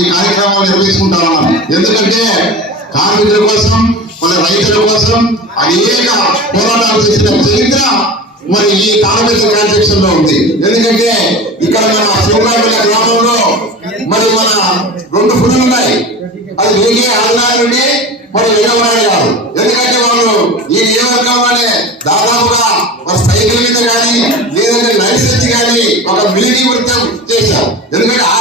ఈ కార్యక్రమాలు నిర్వహించుకుంటా ఉన్నాం ఎందుకంటే కార్మికుల కోసం మన రైతుల కోసం అనేక పోరాటాలు చేసిన చరిత్ర మరి ఈ కార్మికుల ట్రాన్సాక్షన్లో ఉంది. ఎందుకంటే ఇక్కడ మన శివరామిల గ్రామంలో మరి మన రెండు ఫుడ్లు ఉన్నాయి. అది వేగే ఆదినాయుడి మరి వేగవరాడు గారు. ఎందుకంటే వాళ్ళు ఈ నియోజకవర్గంలోనే దాదాపుగా ఒక సైకిల్ మీద కానీ లేదంటే నడిచి కానీ ఒక మిలిటరీ వృత్తం చేశారు. ఎందుకంటే ఆ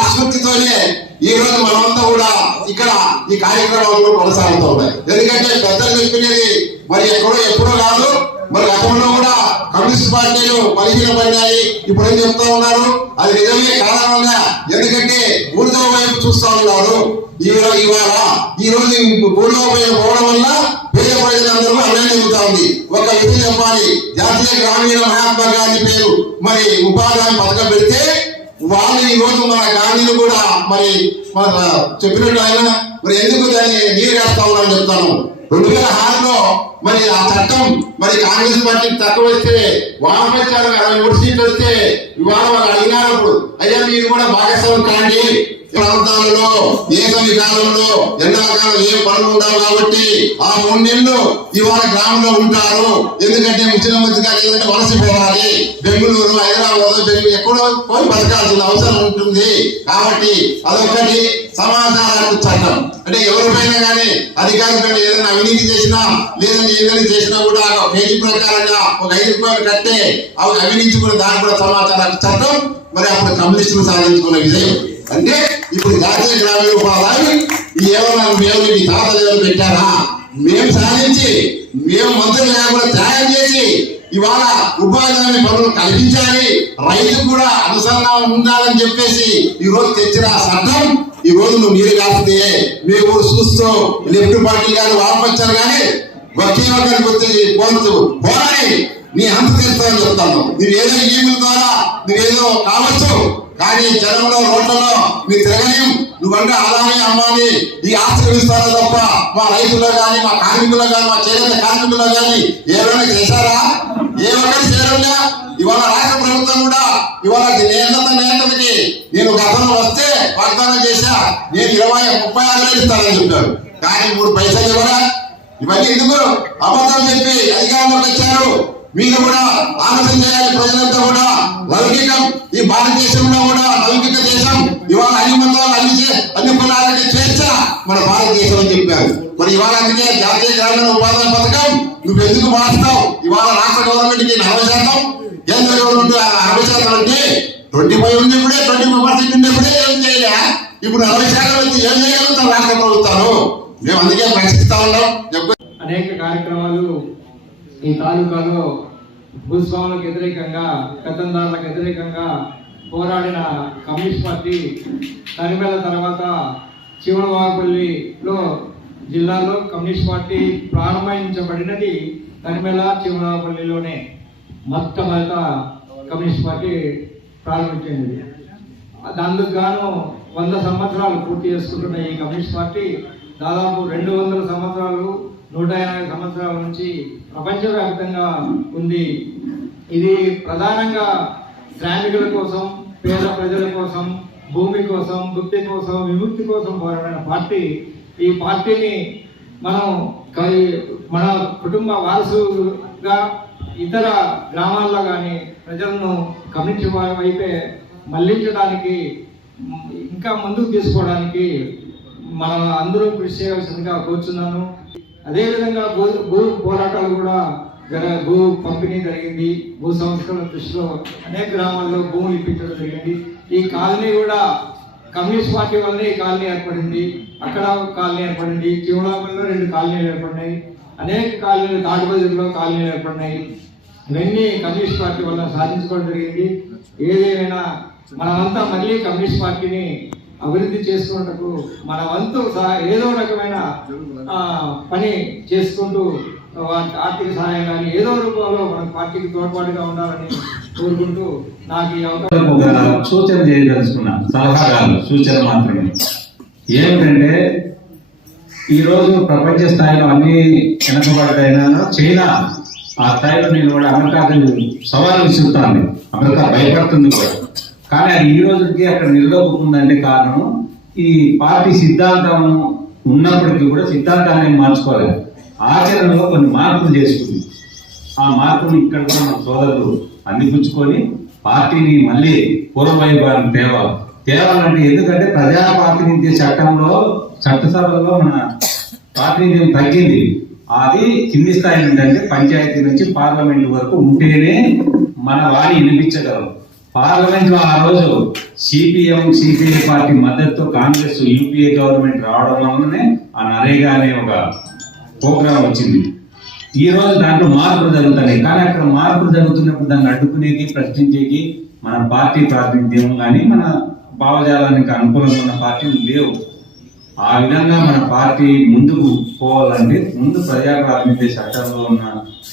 ఈ రోజు మనమంతా కూడా ఇక్కడ ఈ కార్యక్రమాలు కొనసాగుతూ ఉన్నాయి. ఎందుకంటే పెద్దలు చెప్పినది మరి ఎక్కడో ఎప్పుడో కాదు మరి గతంలో కూడా కమ్యూనిస్ట్ పార్టీలు బలహీనపడినాయి ఇప్పుడు ఏం చెప్తా ఉన్నారు? అది నిజమే కారణంగా ఎందుకంటే ఊర్జవ వైపు చూస్తా ఉన్నారు. ఈ ఇవాళ ఈ రోజు ఊర్జవ వైపు పోవడం వల్ల పేద ప్రజలందరూ అన్యాయం జరుగుతా ఉంది. ఒక విధి చెప్పాలి. జాతీయ గ్రామీణ మహాత్మా గాంధీ పేరు. మరి ఉపాధి పథకం పెడితే వాళ్ళు ఈ రోజు మన గాంధీని కూడా మరి మన చెప్పినట్టు ఆయన మరి ఎందుకు దాన్ని నీరు వేస్తా ఉన్నారని చెప్తాను. రెండు వేల ఆరులో మరి ఆ చట్టం మరి కాంగ్రెస్ పార్టీకి తక్కువ వస్తే వామపక్షాలకు అరవై మూడు సీట్లు వస్తే ఇవాళ వాళ్ళు అడిగినప్పుడు అయ్యా మీరు కూడా భాగస్వామి కాండి. ప్రాంతాలలో వేసవి కాలంలో ఎండాకాలం ఏ పనులు ఉండవు కాబట్టి ఆ మూడు నెలలు ఇవాళ గ్రామంలో ఉంటారు. ఎందుకంటే ముఖ్యమంత్రి గారు ఏదంటే వలసిపోవాలి బెంగళూరు హైదరాబాద్ బెంగళూరు ఎక్కడో పోయి బతకాల్సిన అవసరం ఉంటుంది. కాబట్టి అదొకటి సమాధానాలకు చట్టం. అంటే ఎవరిపైనా కానీ అధికారులపైన ఏదైనా అవినీతి చేసినా లేదంటే ఏదైనా చేసినా కూడా ఒక పేజీ ప్రకారంగా ఒక ఐదు రూపాయలు కట్టే అవి అవినీతి కూడా దాని కూడా సమాచారానికి చట్టం. మరి అప్పుడు కమ్యూనిస్టులు సాధించుకున్న విజయం. అంటే ఇప్పుడు జాతీయ గ్రామీణ ఉపాధి ఈ ఏమన్నా మేము మీ తాత పెట్టారా? మేము సాధించి మేము మంత్రులు లేకుండా త్యాగం చేసి ఇవాళ ఉపాధి హామీ పనులు కల్పించాలి. రైతు కూడా అనుసంధానం ఉండాలని చెప్పేసి ఈ రోజు తెచ్చిన చట్టం ఈ రోజు నువ్వు నీరు కాస్తే మీరు చూస్తూ లెఫ్ట్ పార్టీ గారు వామపక్షాలు కానీ ఒకే ఒకరికి వచ్చి పోతూ పోరాడి నీ అంత తెలుస్తానని చెప్తాను. నువ్వు ఏదో ఈమెయిల్ ద్వారా నువ్వేదో కావచ్చు. కానీ జనంలో రోడ్లలో మీరు తిరగలేం. నువ్వంటే అలానే అమ్మాలి ఈ ఆస్తులు ఇస్తారా తప్ప మా రైతుల్లో కానీ మా కార్మికుల్లో కానీ మా చేనేత కార్మికుల్లో కానీ ఏమైనా చేశారా? ఏ ఒక్కటి చేయడంలే ఇవాళ రాష్ట్ర ప్రభుత్వం కూడా ఇవాళ నేనంత నేతకి నేను గతంలో వస్తే వాగ్దానం చేశా. నేను ఇరవై ముప్పై ఆరు వేలు ఇస్తానని చెప్పారు. కానీ మూడు పైసలు ఇవ్వరా ఇవన్నీ ఎందుకు? అబద్ధాలు చెప్పి అధికారంలోకి వచ్చారు. మీరు కూడా ఆలోచన చేయాలి ప్రజలంతా కూడా. లౌకికం ఈ భారతదేశంలో కూడా లౌకిక దేశం. ఇవాళ అన్ని మందాలు అన్ని అన్ని కులాలకి స్వేచ్ఛ మన భారతదేశం అని చెప్పారు. మరి ఇవాళ అందుకే జాతీయ గ్రామీణ ఉపాధి పథకం నువ్వు ఎందుకు మార్చుతావు ఇవాళ రాష్ట్ర గవర్నమెంట్కి నలభై శాతం కేంద్ర గవర్నమెంట్ అరవై శాతం అంటే ట్వంటీ ఫైవ్ ఉంది ఇప్పుడే ట్వంటీ ఫైవ్ పర్సెంట్ ఉన్నప్పుడే ఏం చేయలే ఇప్పుడు నలభై శాతం వచ్చి ఏం చేయగలుగుతాం రాష్ట్ర ప్రభుత్వాలు? మేము అందుకే ప్రశ్నిస్తా ఉన్నాం. అనేక కార్యక్రమాలు ఈ తాలూకాలో భూస్వాములకు వ్యతిరేకంగా పెత్తందారులకు వ్యతిరేకంగా పోరాడిన కమ్యూనిస్ట్ పార్టీ తనిమేల తర్వాత చివనవాపల్లిలో జిల్లాలో కమ్యూనిస్ట్ పార్టీ ప్రారంభించబడినది తనిమేల చివనవాపల్లిలోనే. మొట్టమొదట కమ్యూనిస్ట్ పార్టీ ప్రారంభించింది. అందుకు గాను వంద సంవత్సరాలు పూర్తి చేసుకుంటున్న ఈ కమ్యూనిస్ట్ పార్టీ దాదాపు రెండు వందల సంవత్సరాలు నూట ఎనభై సంవత్సరాల నుంచి ప్రపంచవ్యాప్తంగా ఉంది. ఇది ప్రధానంగా శ్రామికుల కోసం పేద ప్రజల కోసం భూమి కోసం భుక్తి కోసం విముక్తి కోసం పోరాడిన పార్టీ. ఈ పార్టీని మనం మన కుటుంబ వారసుగా ఇతర గ్రామాల్లో కానీ ప్రజలను కమ్యూనిటీ వైపే మళ్ళించడానికి ఇంకా ముందుకు తీసుకోవడానికి మనం అందరూ కృషి చేయవలసిందిగా కోరుచున్నాను. అదేవిధంగా భూ భూ పోరాటాలు కూడా జర భూ పంపిణీ జరిగింది. భూ సంస్కరణ దృష్టిలో అనేక గ్రామాల్లో భూములు ఇప్పించడం జరిగింది. ఈ కాలనీ కూడా కమ్యూనిస్ట్ పార్టీ వల్లనే ఈ కాలనీ ఏర్పడింది. అక్కడ కాలనీ ఏర్పడింది. చివడాపల్లిలో రెండు కాలనీలు ఏర్పడినాయి. అనేక కాలనీలు తాడుబదిలో కాలనీలు ఏర్పడినాయి. ఇవన్నీ కమ్యూనిస్ట్ పార్టీ వల్ల సాధించుకోవడం జరిగింది. ఏదేమైనా మనమంతా మళ్ళీ కమ్యూనిస్ట్ పార్టీని అభివృద్ధి చేసుకున్నటకు మన వంతు ఏదో రకమైన పని చేసుకుంటూ వాటి ఆర్థిక సహాయం కానీ ఏదో రూపంలో మన పార్టీకి తోడ్పాటుగా ఉండాలని కోరుకుంటూ నాకు ఈ అవకాశం సూచన చేయదలుచుకున్నా సలహాలు సూచన మాత్రమే. ఏమిటంటే ఈరోజు ప్రపంచ స్థాయిలో అన్ని వెనకబడ్డైనా చైనా ఆ స్థాయిలో నేను కూడా అమెరికాకు సవాలు విసురుతాను. అమెరికా భయపడుతుంది కూడా. కానీ అది ఈ రోజుకి అక్కడ నిలదొక్కుందంటే కారణం ఈ పార్టీ సిద్ధాంతం ఉన్నప్పటికీ కూడా సిద్ధాంతాన్ని మార్చుకోలేదు ఆచరణలో కొన్ని మార్పులు చేసుకుంది ఆ మార్పులు ఇక్కడ కూడా మన సోదరులు అందిపుచ్చుకొని పార్టీని మళ్ళీ పూర్వవైభవాన్ని తేవాలి. తేవాలంటే ఎందుకంటే ప్రజా ప్రాతినిధ్య చట్టంలో చట్టసభలో మన ప్రాతినిధ్యం తగ్గింది. అది కింది స్థాయి ఏంటంటే పంచాయతీ నుంచి పార్లమెంట్ వరకు ఉంటేనే మన వాణి వినిపించగలం. పార్లమెంట్లో ఆ రోజు సిపిఎం సిపిఐ పార్టీ మద్దతుతో కాంగ్రెస్ యూపీఏ గవర్నమెంట్ రావడం వల్లనే ఆ నరేగా అనే ఒక ప్రోగ్రామ్ వచ్చింది. ఈ రోజు దాంట్లో మార్పులు జరుగుతున్నాయి. కానీ అక్కడ మార్పులు జరుగుతున్నప్పుడు దాన్ని అడ్డుకునేది ప్రశ్నించేకి మన పార్టీ ప్రాతినిధ్యం కానీ మన భావజాలానికి అనుకూలంగా ఉన్న పార్టీలు లేవు. ఆ విధంగా మన పార్టీ ముందుకు పోవాలంటే ముందు ప్రజా ప్రాతినిధ్య చట్టంలో ఉన్న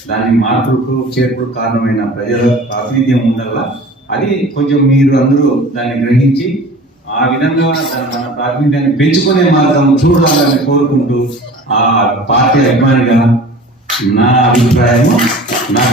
దాని మార్పులకు చేర్పులకు కారణమైన ప్రజల ప్రాతినిధ్యం ఉండాలా? అది కొంచెం మీరు అందరూ దాన్ని గ్రహించి ఆ విధంగా దాని మన ప్రాతినిధ్యాన్ని పెంచుకునే మార్గం చూడాలని కోరుకుంటూ ఆ పార్టీ అభిమానిగా నా అభిప్రాయము నా